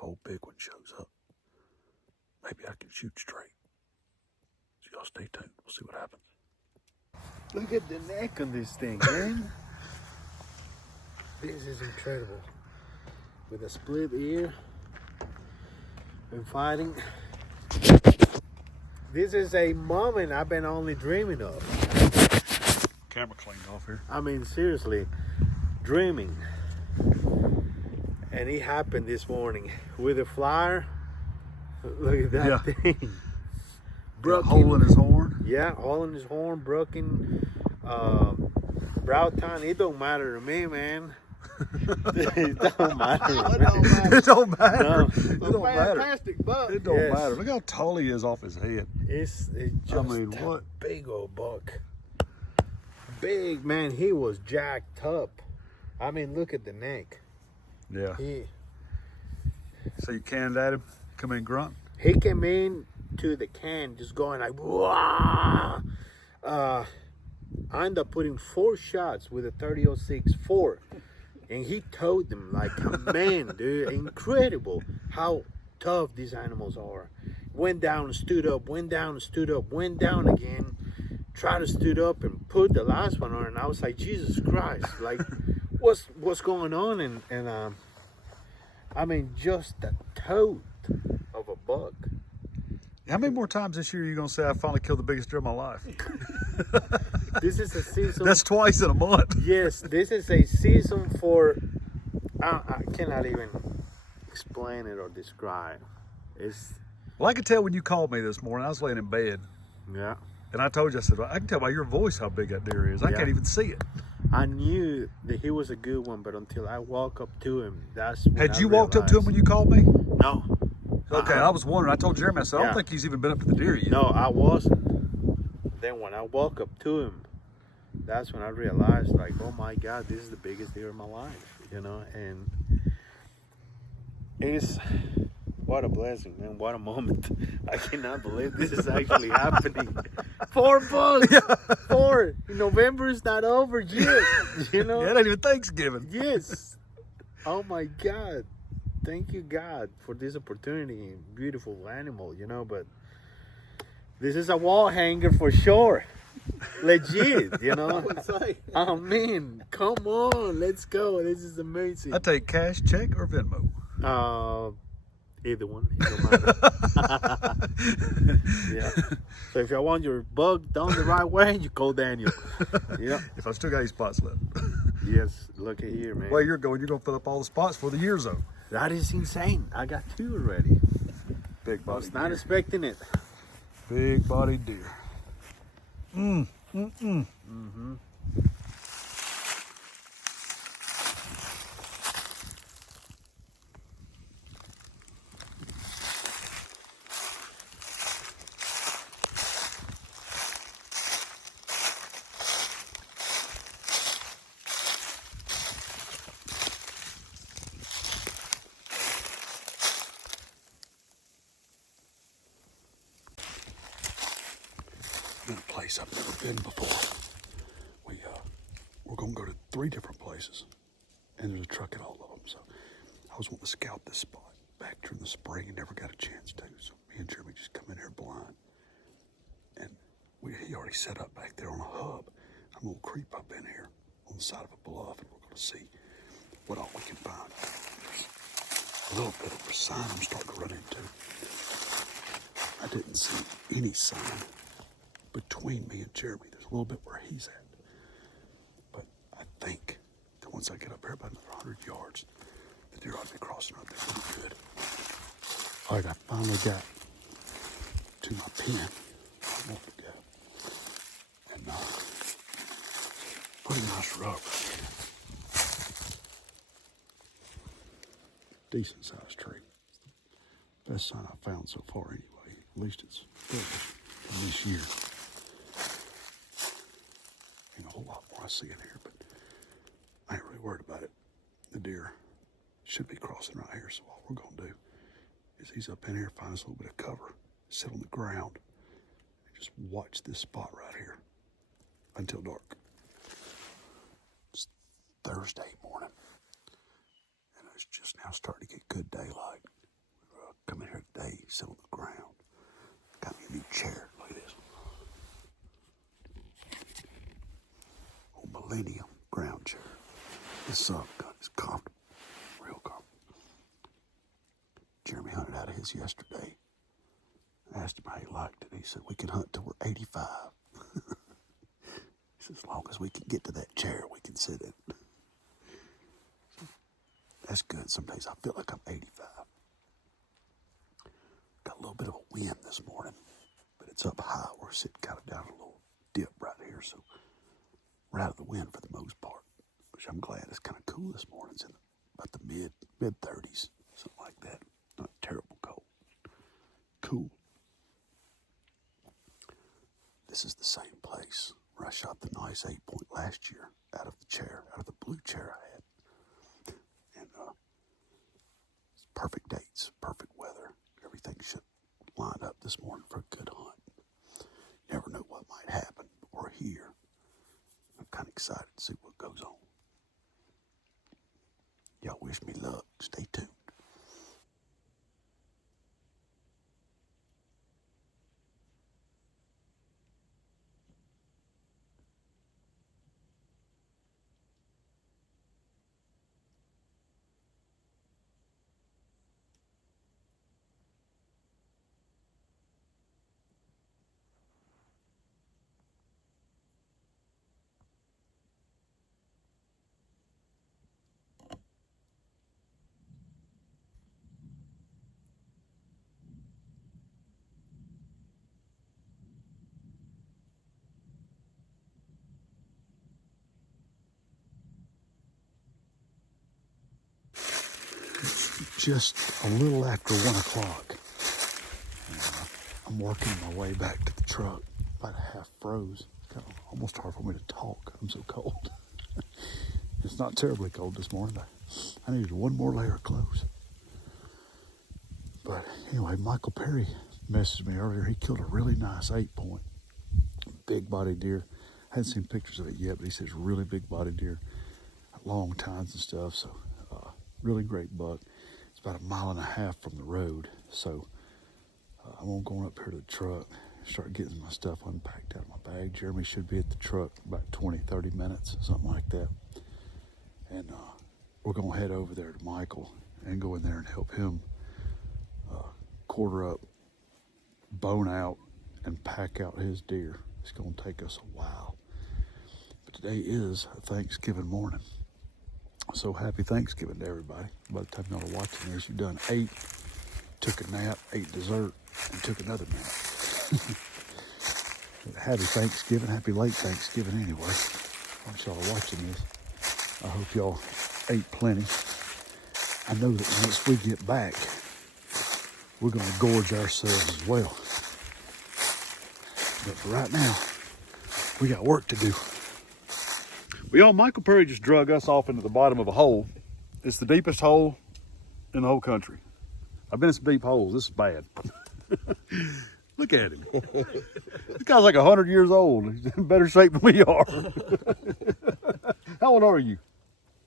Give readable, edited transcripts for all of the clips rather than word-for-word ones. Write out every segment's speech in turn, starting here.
a whole big one shows up, maybe I can shoot straight. So y'all stay tuned. We'll see what happens. Look at the neck on this thing, man. This is incredible. With a split ear. Been fighting. This is a moment I've been only dreaming of. Camera cleaned off here. I mean, seriously, dreaming. And it happened this morning with a flyer. Look at that thing. Broken. Hole in his horn. Yeah, hole in his horn, broken. Brow tine. It don't matter to me, man. It don't matter. It don't matter. No. It don't matter. Fantastic buck. It don't matter. Look how tall he is off his head. It's just a big old buck. Big, man. He was jacked up. I mean, look at the neck. Yeah. So you canned at him, come in grunt? He came in to the can just going like, wah! I ended up putting 4 shots with a 30-06 and he towed them like a man, dude. Incredible how tough these animals are. Went down, stood up, went down, stood up, went down again, tried to stood up and put the last one on, and I was like, Jesus Christ, like what's going on? And I mean, just a toad of a buck. How many more times this year are you going to say I finally killed the biggest deer of my life? This is a season. That's twice in a month. Yes, this is a season for, I cannot even explain it or describe. Well, I could tell when you called me this morning. I was laying in bed. Yeah. And I told you, I said, I can tell by your voice how big that deer is. I can't even see it. I knew that he was a good one, but until I walk up to him, that's when Had you walked up to him when you called me? No. Okay, I was wondering. I told Jeremy, I said, I don't think he's even been up to the deer yet. No, I wasn't. Then when I walk up to him, that's when I realized, like, oh my God, this is the biggest deer of my life, you know? And it's, what a blessing, man. What a moment. I cannot believe this is actually happening. 4 bucks. 4. November is not over yet, you know? Yeah, it ain't even Thanksgiving. Yes. Oh my God. Thank you, God, for this opportunity. Beautiful animal, you know, but this is a wall hanger for sure. Legit, you know. I mean, come on, let's go. This is amazing. I take cash, check, or Venmo. Either one. It don't matter. Yeah. So if you want your bug done the right way, you call Daniel. Yeah. If I still got any spots left. Yes. Look at here, man. Where you're going to fill up all the spots for the year zone. That is insane. I got 2 already. Big body. I was not expecting it. Big body deer. Mm-hmm. In a place I've never been before. We're gonna go to 3 different places, and there's a truck at all of them. So I was wanting to scout this spot back during the spring and never got a chance to. So me and Jeremy just come in here blind, and he already set up back there on a hub. I'm gonna creep up in here on the side of a bluff, and we're gonna see what all we can find. There's a little bit of a sign I'm starting to run into. I didn't see any sign between me and Jeremy. There's a little bit where he's at. But I think that once I get up here about another 100 yards, the deer ought to be crossing up there pretty good. All right, I finally got to my pen. I want to go. And put a nice rub right here. Decent sized tree. Best sign I've found so far anyway. At least it's good in this year. Ain't a whole lot more I see in here, but I ain't really worried about it. The deer should be crossing right here, so all we're gonna do is he's up in here, find us a little bit of cover, sit on the ground, and just watch this spot right here until dark. It's Thursday morning, and it's just now starting to get good daylight. chair. Look at this. Old Millennium ground chair. This got is comfortable, real comfortable. Jeremy hunted out of his yesterday. I asked him how he liked it. He said, we can hunt till we're 85. He said, as long as we can get to that chair, we can sit in it. So, that's good. Some days I feel like I'm 85. Got a little bit of a wind this morning, but it's up high. We're sitting kind of down a little dip right here, so we're out of the wind for the most part, which I'm glad. It's kind of cool this morning. It's in about the mid 30s, something like that. Not terrible cold. Cool. This is the same place where I shot the nice 8-point last year out of the chair, out of the blue chair I had. And it's perfect dates, perfect weather. Everything should line up this morning for a good hunt. You never know what might happen, but we're here. I'm kind of excited to see what goes on. Y'all wish me luck. Stay tuned. Just a little after 1 o'clock. I'm working my way back to the truck. About half froze. It's kind of almost hard for me to talk. I'm so cold. It's not terribly cold this morning. I needed one more layer of clothes. But anyway, Michael Perry messaged me earlier. He killed a really nice 8-point. Big body deer. I hadn't seen pictures of it yet, but he says really big body deer. Long tines and stuff. So really great buck. It's about 1.5 miles from the road, so I'm gonna go up here to the truck, start getting my stuff unpacked out of my bag. Jeremy should be at the truck about 20-30 minutes, something like that. And we're gonna head over there to Michael and go in there and help him quarter up, bone out, and pack out his deer. It's gonna take us a while. But today is Thanksgiving morning. So happy Thanksgiving to everybody. By the time y'all are watching this, you've done 8, took a nap, ate dessert, and took another nap. Happy Thanksgiving, happy late Thanksgiving anyway. Once y'all are watching this, I hope y'all ate plenty. I know that once we get back, we're gonna gorge ourselves as well. But for right now, we got work to do. Well, y'all, Michael Perry just drug us off into the bottom of a hole. It's the deepest hole in the whole country. I've been in some deep holes. This is bad. Look at him. This guy's like 100 years old. He's in better shape than we are. How old are you?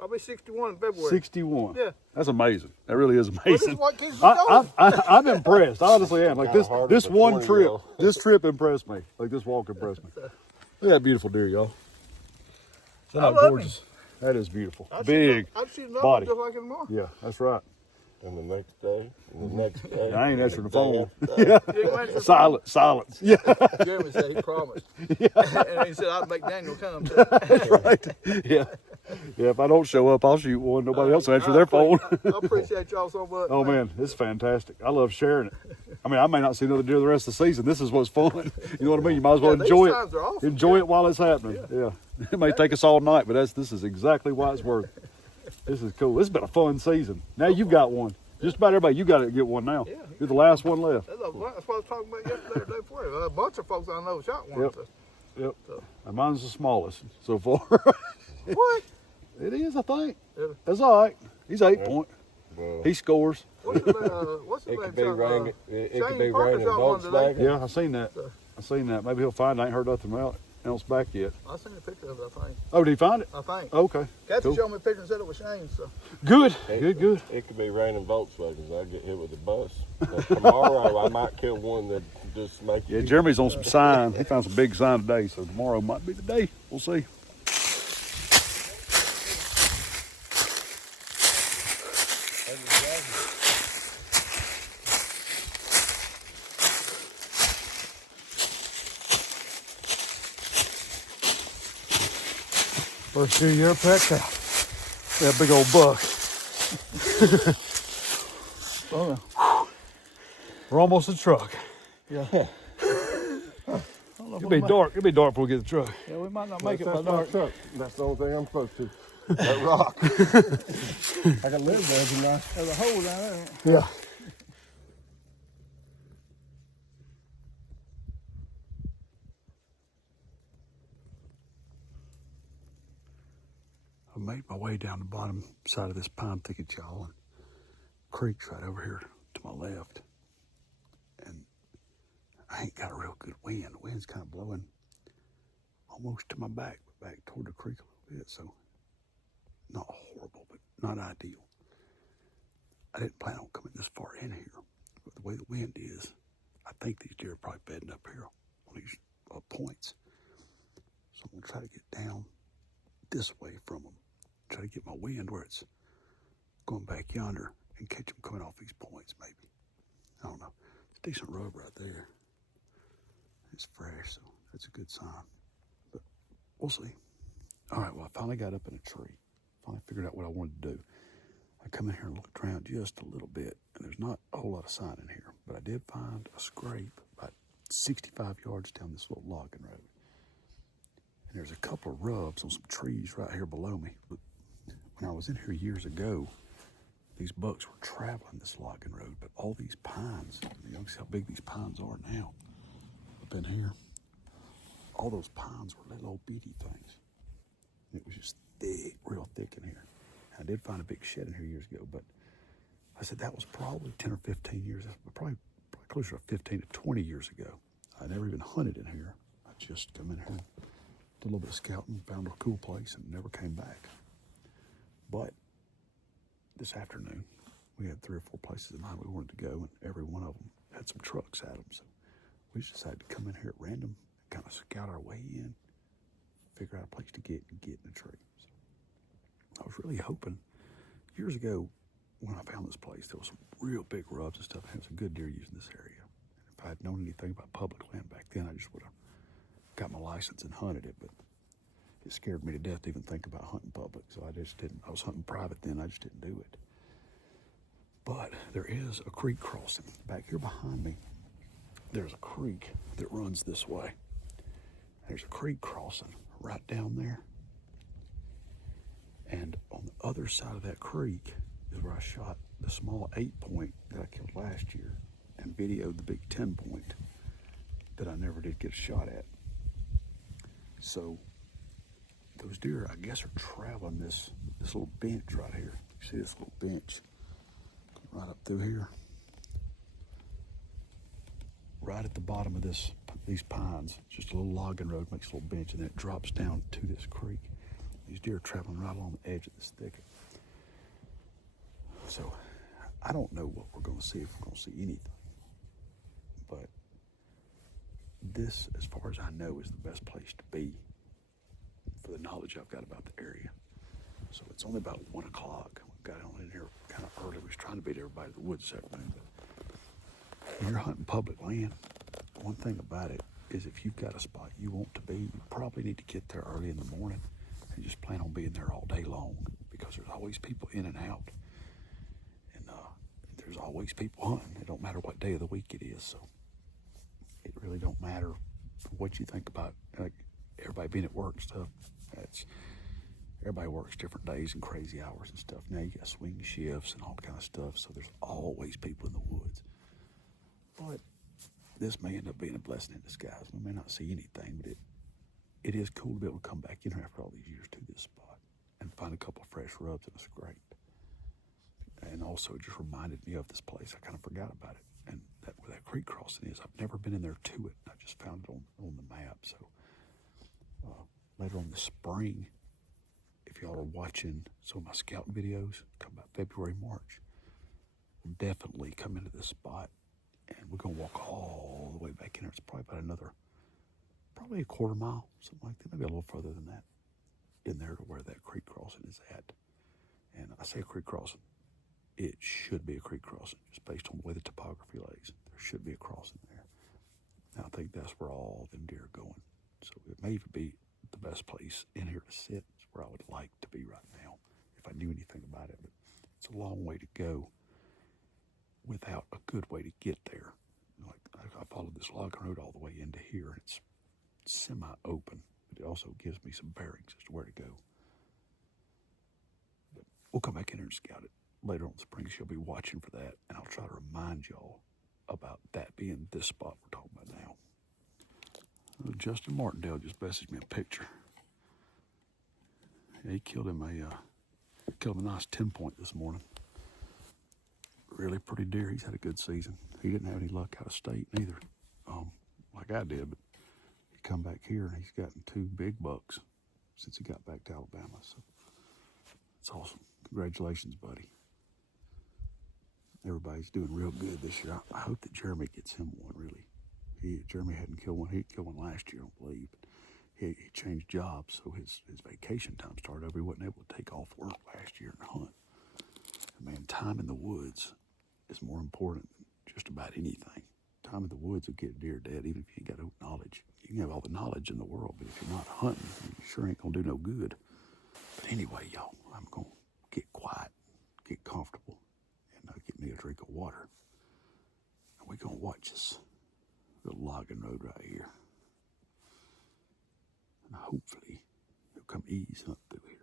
I'll be 61 in February. 61. Yeah. That's amazing. That really is Well, this amazing. is what keeps me going. I'm impressed. I honestly am. Like this one trip, this trip impressed me. Like this walk impressed me. Look at that beautiful deer, y'all. Isn't that gorgeous? That is beautiful. Big body. Just like anymore. Yeah, that's right. And the next day, and the next day. I ain't answering the phone. Yeah. Silence. Yeah. Jeremy said he promised. Yeah. And he said I'd make Daniel come too. That's right. Yeah. Yeah, if I don't show up, I'll shoot one. Nobody else will answer their phone. I appreciate y'all so much. Oh, man, it's fantastic. I love sharing it. I mean, I may not see another deer the rest of the season. This is what's fun. You know what I mean? You might as well enjoy it. Awesome. Enjoy it while it's happening. Yeah. It may take us all night, but this is exactly why it's worth it. This is cool. This has been a fun season. Now you've got one. Just about everybody, you got to get one now. Yeah. You're the last one left. That's what I was talking about yesterday or day before. A bunch of folks I know shot one. Yep. Yep. And mine's the smallest so far. What? It is, I think. Yeah. That's all right. He's 8-point. Well, He scores. What's his name? it could be raining. It could Shane be Parker raining shot one today. Volkswagen. Yeah, I seen that. Maybe he'll find it. I ain't heard nothing about it. else back yet. I seen a picture of it, I think. Oh, did he find it? I think. Okay. Kathy cool. showed me a picture and said it was Shane, so. Good. It could be raining Volkswagens. I get hit with a bus. But tomorrow I might kill one that just make Yeah, you. Jeremy's on some sign. He found some big sign today, so tomorrow might be the day. We'll see. First deer you ever packed out. That big old buck. Oh, We're almost at the truck. yeah. It'll be dark. It'll be dark before we get to the truck. Yeah, we might not make it by That's my dark. truck. That's the only thing I'm supposed to. That rock. I can live there tonight. There's a hole down there. Yeah. I made my way down the bottom side of this pine thicket, y'all, and creek's right over here to my left. And I ain't got a real good wind. The wind's kind of blowing almost to my back, but back toward the creek a little bit, so not horrible, but not ideal. I didn't plan on coming this far in here, but the way the wind is, I think these deer are probably bedding up here on these points. So I'm gonna try to get down this way from them, try to get my wind where it's going back yonder and catch them coming off these points, maybe. I don't know. It's a decent rub right there. It's fresh, so that's a good sign. But we'll see. All right, well, I finally got up in a tree. Finally figured out what I wanted to do. I come in here and looked around just a little bit, and there's not a whole lot of sign in here. But I did find a scrape about 65 yards down this little logging road. And there's a couple of rubs on some trees right here below me. But when I was in here years ago, these bucks were traveling this logging road, but all these pines, you can see how big these pines are now up in here. All those pines were little old bitty things. And it was just thick, real thick in here. And I did find a big shed in here years ago, but I said that was probably 10 or 15 years, probably closer to 15 to 20 years ago. I never even hunted in here. I just come in here, did a little bit of scouting, found a cool place, and never came back. But this afternoon, we had 3 or 4 places in mind we wanted to go, and every one of them had some trucks at them. So we just decided to come in here at random, and kind of scout our way in, figure out a place to get in the tree. So I was really hoping, years ago, when I found this place, there was some real big rubs and stuff, and it was a good deer using this area. And if I had known anything about public land back then, I just would have got my license and hunted it, but it scared me to death to even think about hunting public, so I just didn't. I was hunting private then, I just didn't do it. But there is a creek crossing. Back here behind me, there's a creek that runs this way. There's a creek crossing right down there. And on the other side of that creek is where I shot the small 8-point that I killed last year and videoed the big 10-point that I never did get a shot at. So those deer, I guess, are traveling this little bench right here. You see this little bench right up through here? Right at the bottom of these pines, just a little logging road, makes a little bench, and then it drops down to this creek. These deer are traveling right along the edge of this thicket. So I don't know what we're going to see, if we're going to see anything. But this, as far as I know, is the best place to be for the knowledge I've got about the area. So it's only about 1 o'clock. We got on in here kind of early. We was trying to beat everybody to the woods this afternoon. But when you're hunting public land, one thing about it is if you've got a spot you want to be, you probably need to get there early in the morning and just plan on being there all day long, because there's always people in and out. And there's always people hunting. It don't matter what day of the week it is. So it really don't matter what you think about, like, everybody being at work and stuff. Everybody works different days and crazy hours and stuff. Now you got swing shifts and all kind of stuff, so there's always people in the woods. But this may end up being a blessing in disguise. We may not see anything, but it is cool to be able to come back in here after all these years to this spot and find a couple of fresh rubs and a scrape. And also, it just reminded me of this place. I kind of forgot about it. And where that creek crossing is, I've never been in there to it. I just found it on the map. So later on this spring, if y'all are watching some of my scouting videos, talking about February, March, we'll definitely come into this spot and we're going to walk all the way back in there. It's probably about probably a quarter mile, something like that, maybe a little further than that, in there to where that creek crossing is at. And I say a creek crossing, it should be a creek crossing, just based on the way the topography lays. There should be a crossing there. And I think that's where all them deer are going. So it may even be the best place in here to sit. It's where I would like to be right now, if I knew anything about it. But it's a long way to go without a good way to get there. Like I followed this logging road all the way into here, and it's semi-open, but it also gives me some bearings as to where to go. But we'll come back in here and scout it later on in the spring. She'll be watching for that, and I'll try to remind y'all about that being this spot we're talking about now. Justin Martindale just messaged me a picture. Yeah, he killed him a nice 10-point this morning. Really pretty deer. He's had a good season. He didn't have any luck out of state neither, like I did, but he come back here and he's gotten 2 big bucks since he got back to Alabama. So it's awesome. Congratulations, buddy. Everybody's doing real good this year. I hope that Jeremy gets him one, really. Jeremy hadn't killed one. He killed one last year, I don't believe. But he changed jobs, so his vacation time started over. He wasn't able to take off work last year and hunt. And man, time in the woods is more important than just about anything. Time in the woods will get a deer dead, even if you ain't got no knowledge. You can have all the knowledge in the world, but if you're not hunting, you sure ain't gonna do no good. But anyway, y'all, I'm gonna get quiet, get comfortable, and get me a drink of water. And we're gonna watch this little logging road right here. And hopefully it'll come easy up through here.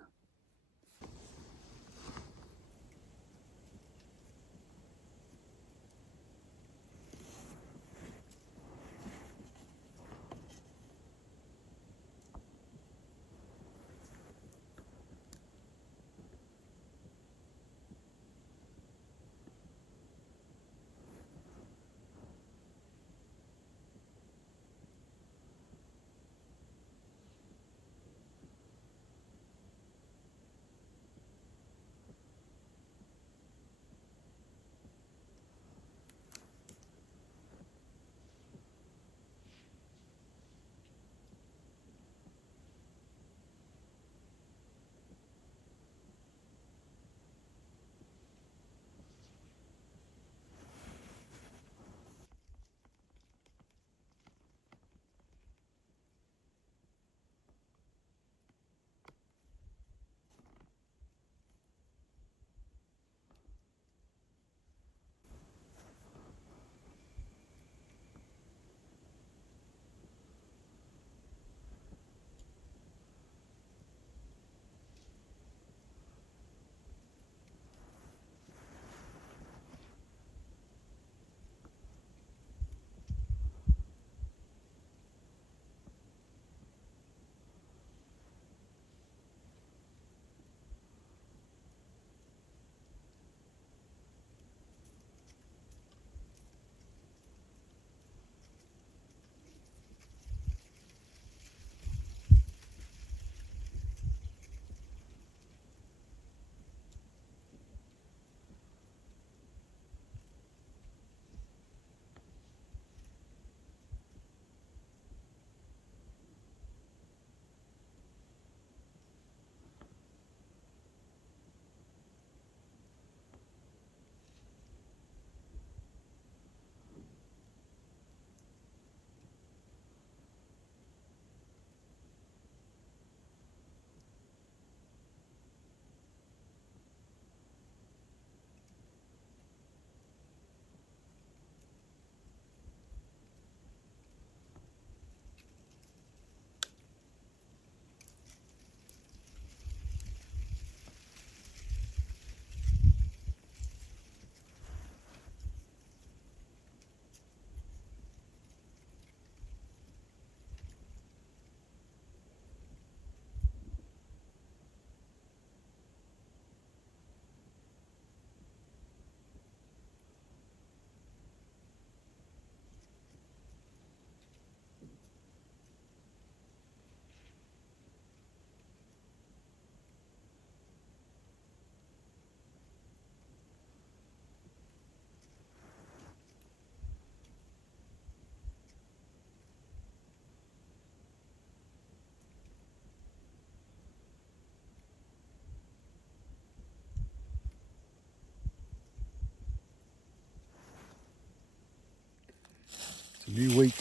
New week,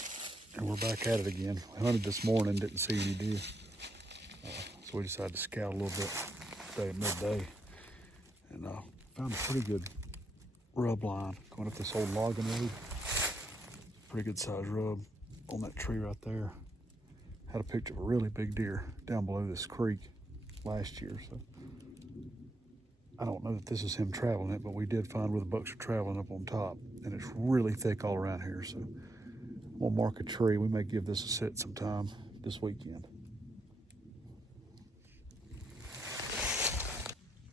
and we're back at it again. We hunted this morning, didn't see any deer. So we decided to scout a little bit today at midday. And found a pretty good rub line going up this old logging road. Pretty good size rub on that tree right there. Had a picture of a really big deer down below this creek last year. So I don't know that this is him traveling it, but we did find where the bucks are traveling up on top. And it's really thick all around here. So we'll mark a tree. We may give this a sit sometime this weekend.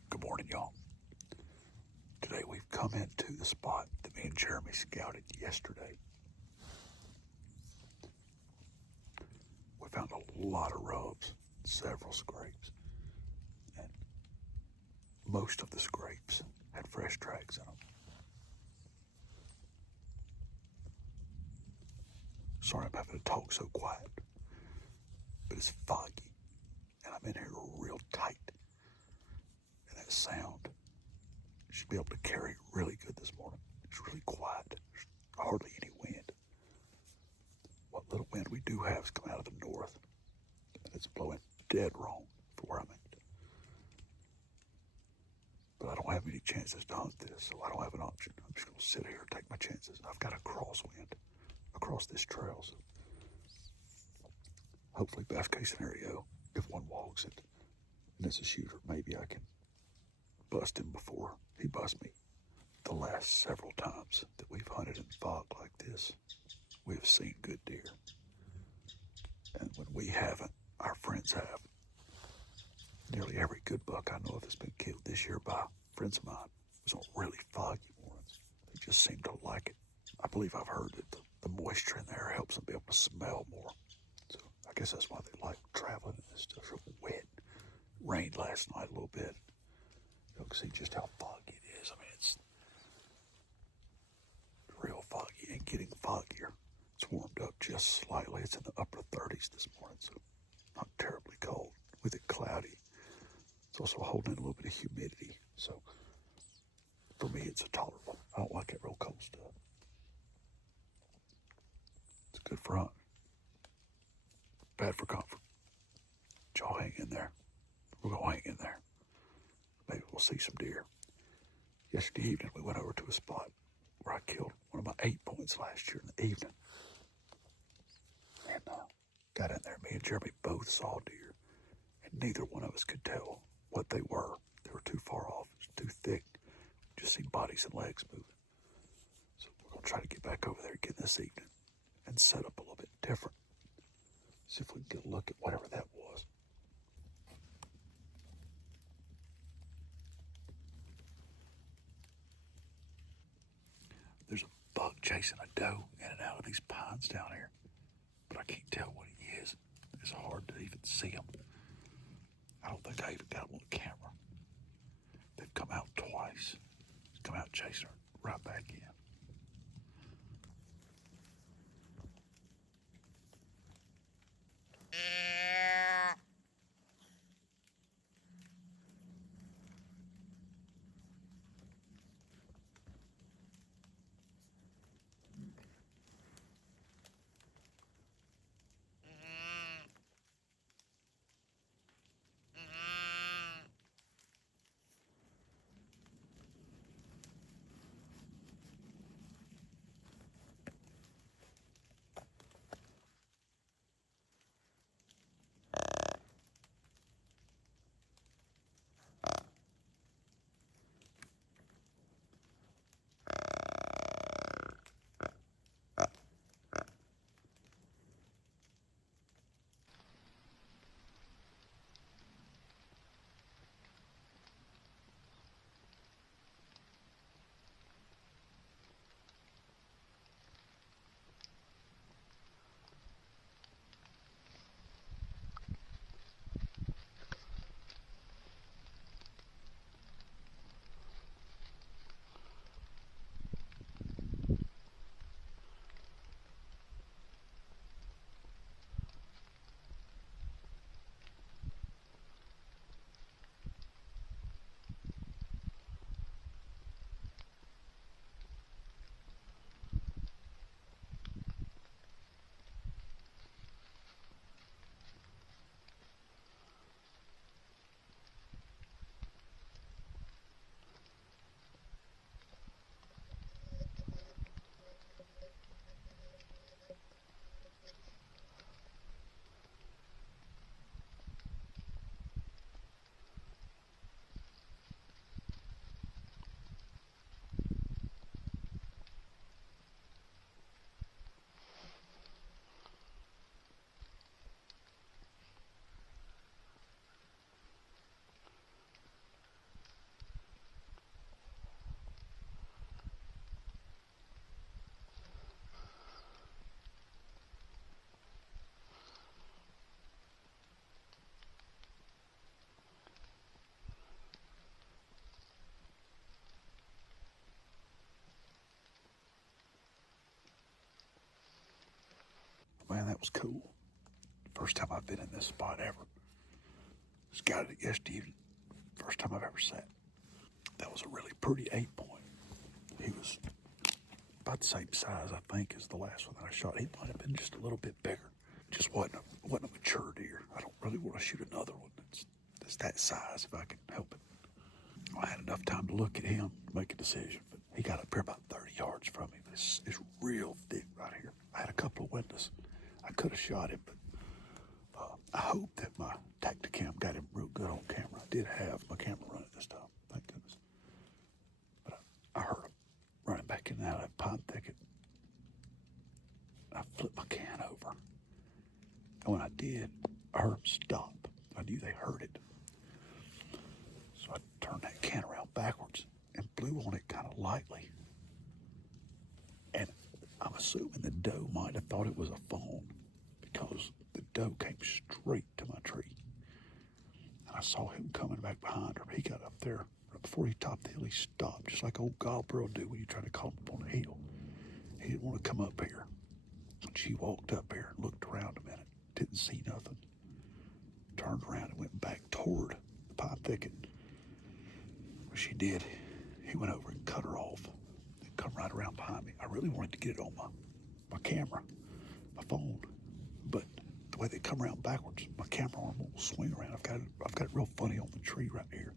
Good morning, y'all. Today we've come into the spot that me and Jeremy scouted yesterday. We found a lot of rubs, several scrapes, and most of the scrapes had fresh tracks in them. Sorry I'm having to talk so quiet, but it's foggy, and I'm in here real tight, and that sound should be able to carry really good this morning. It's really quiet. There's hardly any wind. What little wind we do have is coming out of the north, and it's blowing dead wrong for where I'm at. But I don't have any chances to hunt this, so I don't have an option. I'm just going to sit here and take my chances. I've got a crosswind across this trail, so hopefully best case scenario, if one walks it, and it's a shooter, maybe I can bust him before he busts me. The last several times that we've hunted in fog like this, we have seen good deer. And when we haven't, our friends have. Nearly every good buck I know of has been killed this year by friends of mine. It was on really foggy mornings. They just seem to like it. I believe I've heard that the moisture in there helps them be able to smell more. So I guess that's why they like traveling in this stuff. Real wet. Rained last night a little bit. You can see just how foggy it is. I mean, it's real foggy and getting foggier. It's warmed up just slightly. It's in the upper 30s this morning, so not terribly cold. With it cloudy, it's also holding in a little bit of humidity. So for me, it's tolerable. I don't like that real cold stuff. It's good for hunting. Bad for comfort. But y'all hang in there. We're going to hang in there. Maybe we'll see some deer. Yesterday evening, we went over to a spot where I killed one of my 8 points last year in the evening. And got in there. Me and Jeremy both saw deer. And neither one of us could tell what they were. They were too far off. It was too thick. Just see bodies and legs moving. So we're going to try to get back over there again this evening and set up a little bit different. See if we can get a look at whatever that was. There's a buck chasing a doe in and out of these pines down here, but I can't tell what he is. It's hard to even see him. I don't think I even got him on the camera. They've come out twice. Come out chasing her right back in. Man, that was cool. First time I've been in this spot ever. Scouted it yesterday evening. First time I've ever sat. That was a really pretty 8-point. He was about the same size, I think, as the last one that I shot. He might have been just a little bit bigger. Just wasn't a mature deer. I don't really want to shoot another one that's that size if I can help it. I had enough time to look at him to make a decision, but he got up here about 30 yards from me. It's real thick right here. I had a couple of windows. I could have shot him, but I hope that my Tacticam got him real good on camera. I did have my camera running this time, thank goodness. But I heard him running back in and out of that pine thicket. I flipped my can over. And when I did, I heard them stop. I knew they heard it. So I turned that can around backwards and blew on it kind of lightly. And I'm assuming the doe might have thought it was a fawn because the doe came straight to my tree. And I saw him coming back behind her. He got up there. Right before he topped the hill, he stopped, just like old Gobber will do when you try to call him up on a hill. He didn't want to come up here. And she walked up here and looked around a minute. Didn't see nothing. Turned around and went back toward the pine thicket. When she did, he went over and cut her off and come right around behind me. I really wanted to get it on my camera, my phone, but the way they come around backwards, my camera arm won't swing around. I've got it real funny on the tree right here.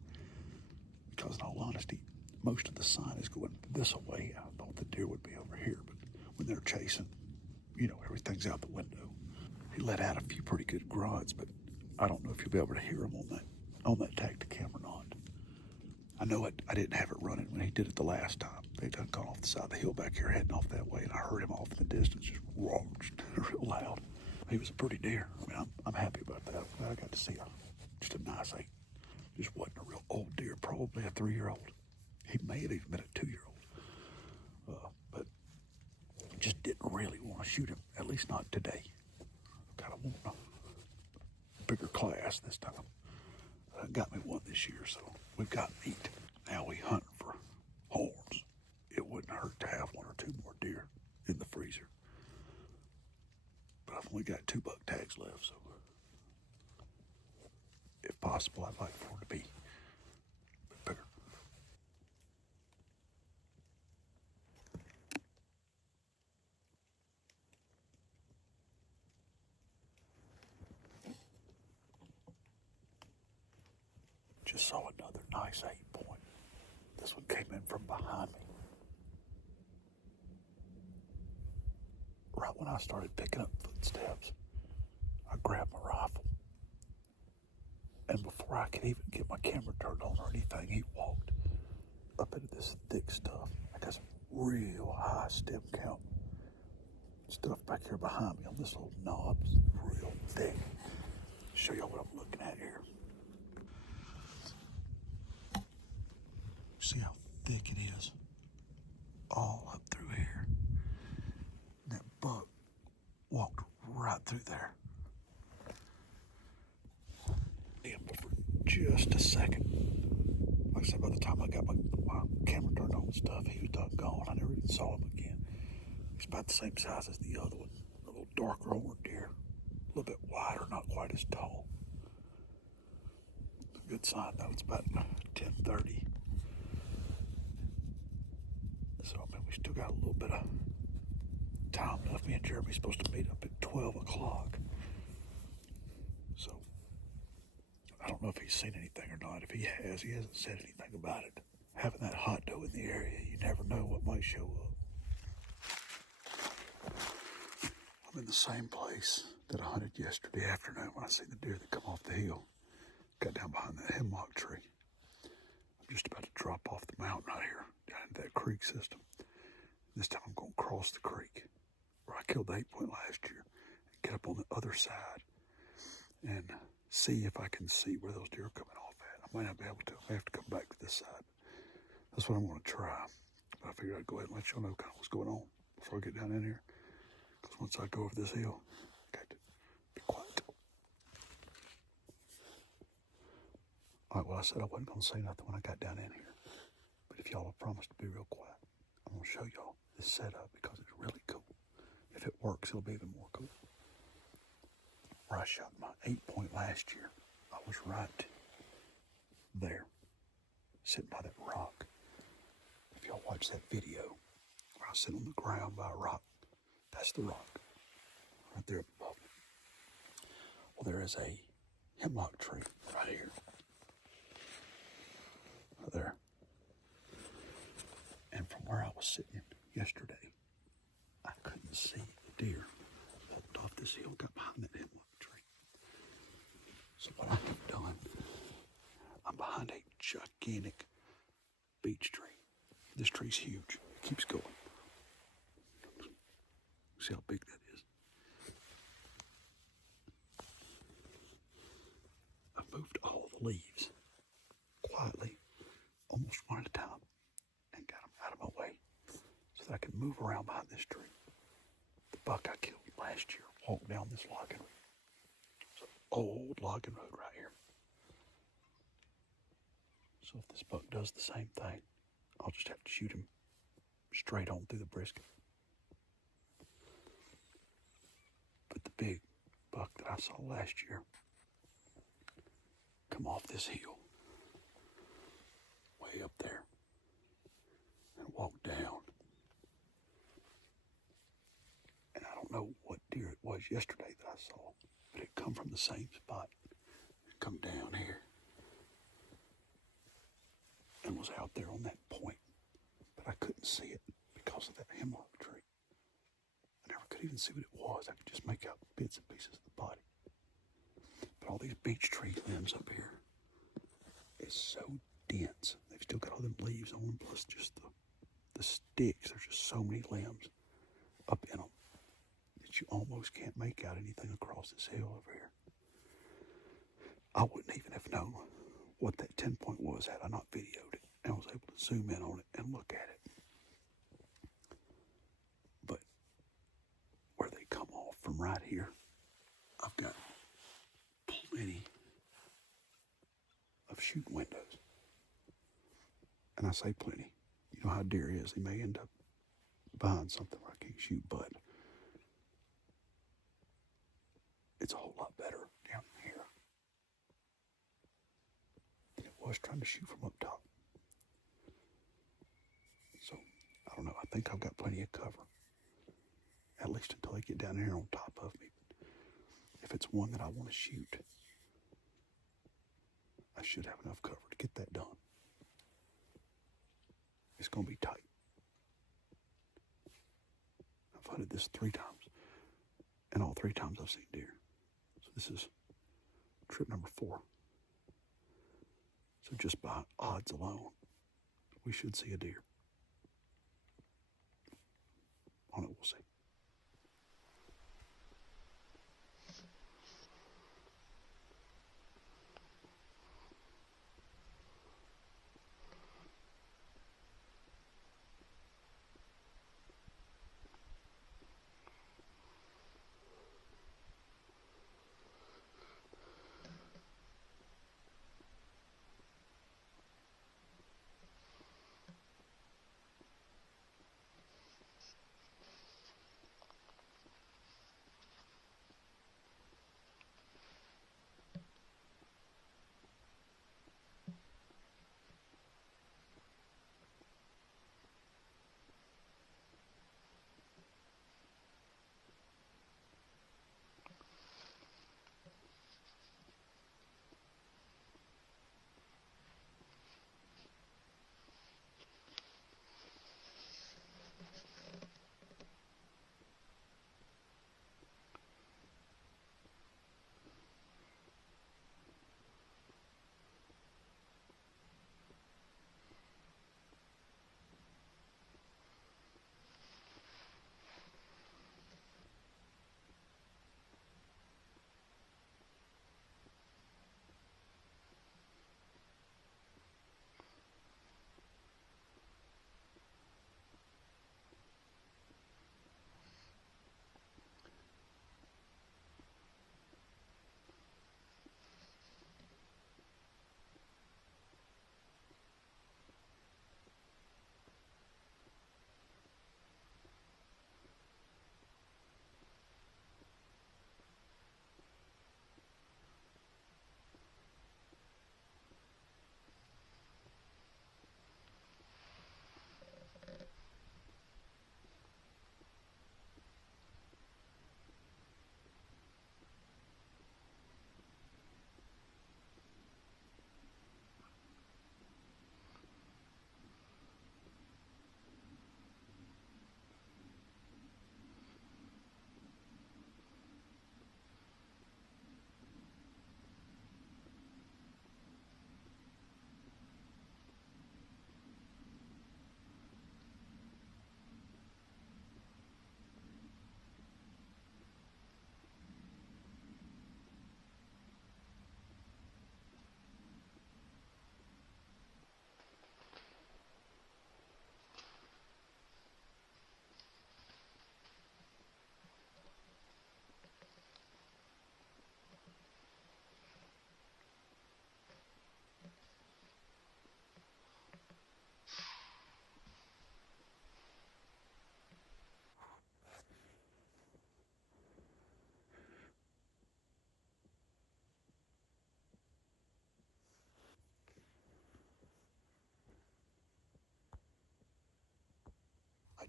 Because in all honesty, most of the sign is going this way. I thought the deer would be over here, but when they're chasing, everything's out the window. He let out a few pretty good grunts, but I don't know if you'll be able to hear him on that Tacticam or not. I know I didn't have it running when he did it the last time. They done gone off the side of the hill back here, heading off that way, and I heard him off in the distance, just roar, real loud. He was a pretty deer. I mean, I'm happy about that. I got to see just a nice 8. Just wasn't a real old deer, probably a 3-year-old. He may have even been a 2-year-old. But just didn't really want to shoot him, at least not today. Kind of want a bigger class this time. Got me one this year, so we've got meat. Now we hunt for horns. It wouldn't hurt to have 1 or 2 more deer in the freezer. But I've only got 2 buck tags left, so if possible, I'd like for it to be a bit bigger. Just saw another nice 8-point. This one came in from behind me. Right when I started picking up footsteps, I grabbed my rifle. And before I could even get my camera turned on or anything, he walked up into this thick stuff. I got some real high stem count stuff back here behind me on this little knob. It's real thick. Show y'all what I'm looking at here. See how thick it is? All up through here. And that buck walked right through there. For just a second. Like I said, by the time I got my camera turned on and stuff, he was done gone. I never even saw him again. He's about the same size as the other one. A little darker horned deer. A little bit wider, not quite as tall. Good sign though, it's about 10:30. So, I mean, we still got a little bit of time left. Me and Jeremy's supposed to meet up at 12 o'clock. So, I don't know if he's seen anything or not. If he has, he hasn't said anything about it. Having that hot doe in the area, you never know what might show up. I'm in the same place that I hunted yesterday afternoon when I seen the deer that come off the hill. Got down behind that hemlock tree. I'm just about to drop off the mountain right here, down into that creek system. This time I'm going to cross the creek where I killed the 8-point last year and get up on the other side and see if I can see where those deer are coming off at. I might not be able to. I may have to come back to this side. That's what I'm going to try. But I figured I'd go ahead and let y'all know kind of what's going on before I get down in here. Because once I go over this hill, I got to be quiet. All right, well, I said I wasn't going to say nothing when I got down in here. But if y'all will promise to be real quiet, I'm going to show y'all this setup because it's really cool. If it works, it'll be even more cool. where I shot my 8-point last year, I was right there, sitting by that rock. If y'all watch that video where I sit on the ground by a rock, that's the rock right there above me. Well, there is a hemlock tree right here, right there. And from where I was sitting yesterday, I couldn't see the deer. Walked off this hill, got behind that hemlock tree. So what I have done, I'm behind a gigantic beech tree. This tree's huge. It keeps going. See how big that is? I've moved all the leaves quietly, almost one at a time, and got them out of my way so that I can move around behind this tree. The buck I killed last year walked down this logging road. It's an old logging road right here. So if this buck does the same thing, I'll just have to shoot him straight on through the brisket. But the big buck that I saw last year come off this hill way up there and walk down. And I don't know what deer it was yesterday that I saw, but it come from the same spot. It come down here and was out there on that point, but I couldn't see it because of that hemlock tree. I never could even see what it was. I could just make out bits and pieces of the body. But all these beech tree limbs up here is so dense. They've still got all them leaves on them, plus just the sticks. There's just so many limbs up in them that you almost can't make out anything across this hill over here. I wouldn't even have known what that 10-point was had I not videoed it and was able to zoom in on it and look at it. But where they come off from right here, I've got plenty of shooting windows. And I say plenty. You know how deer is. They may end up buying something where I can't shoot, but it's a whole lot better down here than it was trying to shoot from up top. So, I don't know. I think I've got plenty of cover, at least until they get down here on top of me. If it's one that I want to shoot, I should have enough cover to get that done. It's going to be tight. I've hunted this 3 times, and all 3 times I've seen deer. So this is trip number 4. So just by odds alone, we should see a deer. On it, we'll see.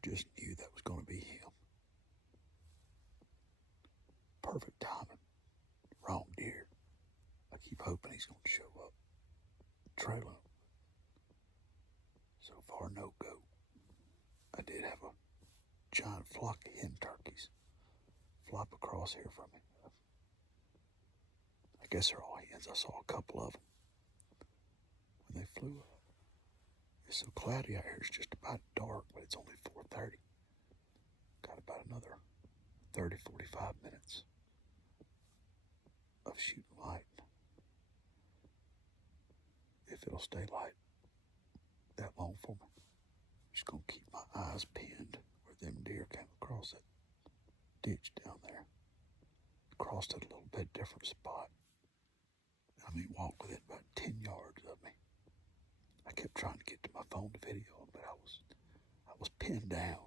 just knew that was going to be him. Perfect timing. Wrong deer. I keep hoping he's going to show up. Trailing him. So far, no go. I did have a giant flock of hen turkeys flop across here from me. I guess they're all hens. I saw a couple of them when they flew up. It's so cloudy out here, it's just about dark, but it's only 4:30. Got about another 30, 45 minutes of shooting light. If it'll stay light that long for me, I'm just going to keep my eyes pinned where them deer came across that ditch down there. Crossed at a little bit different spot. I mean, walked within about 10 yards of me. I kept trying to get to my phone to video them, but I was pinned down.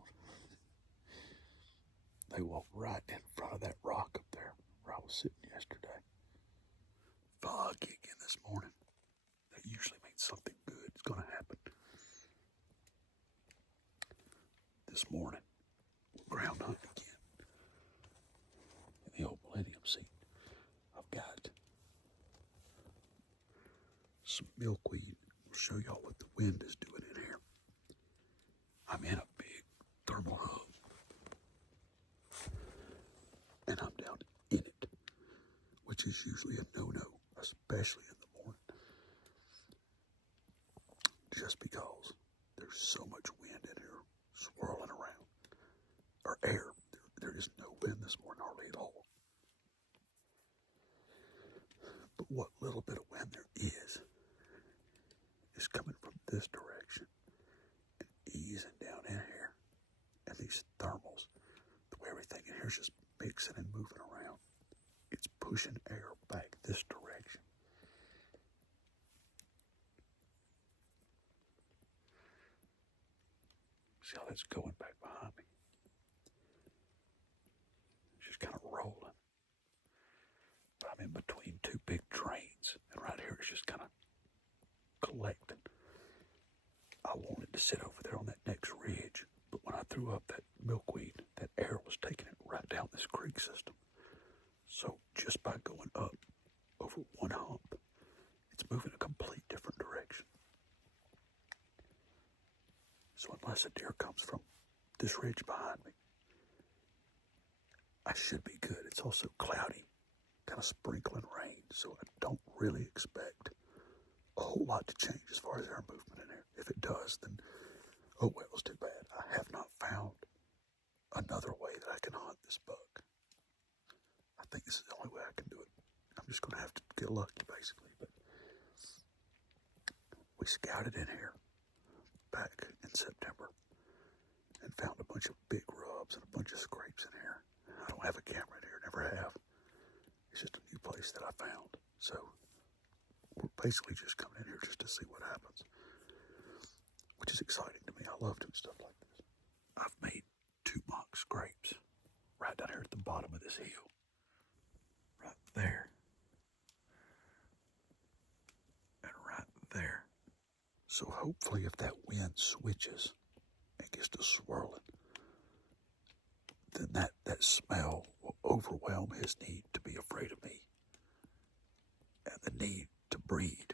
They walked right in front of that rock up there where I was sitting yesterday. Foggy again this morning. That usually means something good is going to happen. This morning, we're ground hunting again. In the old Millennium seat, I've got some milkweed. I'll show y'all what the wind is doing in here. I'm in a big thermal hub. And I'm down in it, which is usually a no-no, especially in the morning. Just because there's so much wind in here swirling around. Or air. There is no wind this morning, hardly at all. But what little bit of wind there is coming from this direction and easing down in here. And these thermals, the way everything in here is just mixing and moving around, it's pushing air back this direction. See how that's going back behind me? It's just kind of rolling. But I'm in between two big drains, and right here it's just kind of collecting. I wanted to sit over there on that next ridge, but when I threw up that milkweed, that air was taking it right down this creek system. So just by going up over one hump, it's moving a complete different direction. So unless a deer comes from this ridge behind me, I should be good. It's also cloudy, kind of sprinkling rain, so I don't really expect a whole lot to change as far as air movement in here. If it does, then oh well, it's too bad. I have not found another way that I can hunt this buck. I think this is the only way I can do it. I'm just going to have to get lucky, basically. But we scouted in here back in September and found a bunch of big rubs and a bunch of scrapes in here. I don't have a camera in here, never have. It's just a new place that I found. So we're basically just coming in here just to see what happens, which is exciting to me. I love doing stuff like this. I've made 2 mock scrapes right down here at the bottom of this hill. Right there. And right there. So hopefully if that wind switches and gets to swirling, then that smell will overwhelm his need to be afraid of me and the need to breed